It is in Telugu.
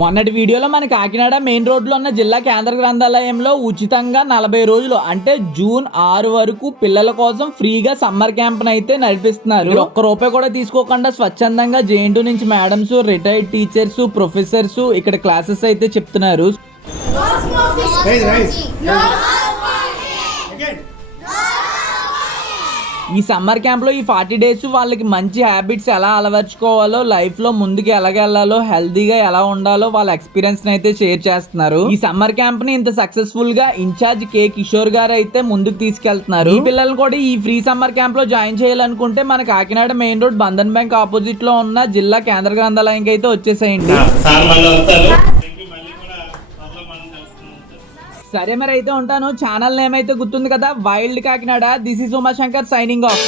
మొన్నటి వీడియోలో మన కాకినాడ మెయిన్ రోడ్ లో ఉన్న జిల్లా కేంద్ర గ్రంథాలయంలో ఉచితంగా 40 రోజులు అంటే జూన్ 6 వరకు పిల్లల కోసం ఫ్రీగా సమ్మర్ క్యాంప్ అయితే నడిపిస్తున్నారు. ఒక్క రూపాయి కూడా తీసుకోకుండా స్వచ్ఛందంగా జేఎన్‌టూ నుంచి మేడమ్స్, రిటైర్డ్ టీచర్స్, ప్రొఫెసర్స్ ఇక్కడ క్లాసెస్ అయితే చెప్తున్నారు. ఈ సమ్మర్ క్యాంప్లో ఈ 40 డేస్ వాళ్ళకి మంచి హ్యాబిట్స్ ఎలా అలవర్చుకోవాలో, లైఫ్లో ముందుకు ఎలాగెళ్లాలో, హెల్తీగా ఎలా ఉండాలో వాళ్ళ ఎక్స్పీరియన్స్ అయితే షేర్ చేస్తున్నారు. ఈ సమ్మర్ క్యాంప్ ని ఇంత సక్సెస్ఫుల్ గా ఇన్ఛార్జ్ కే కిషోర్ గారు అయితే ముందుకు తీసుకెళ్తున్నారు. ఈ పిల్లల్ని కూడా ఈ ఫ్రీ సమ్మర్ క్యాంప్ లో జాయిన్ చేయాలనుకుంటే మన Kakinada main road Bandhan bank opposite లో ఉన్న జిల్లా కేంద్ర గ్రంథాలయానికి అయితే వచ్చేసేయండి. సరే మరి అయితే ఉంటాను. ఛానల్ నేమ్ అయితే గుర్తుంది కదా, wild Kakinada. This is Umashankar signing off.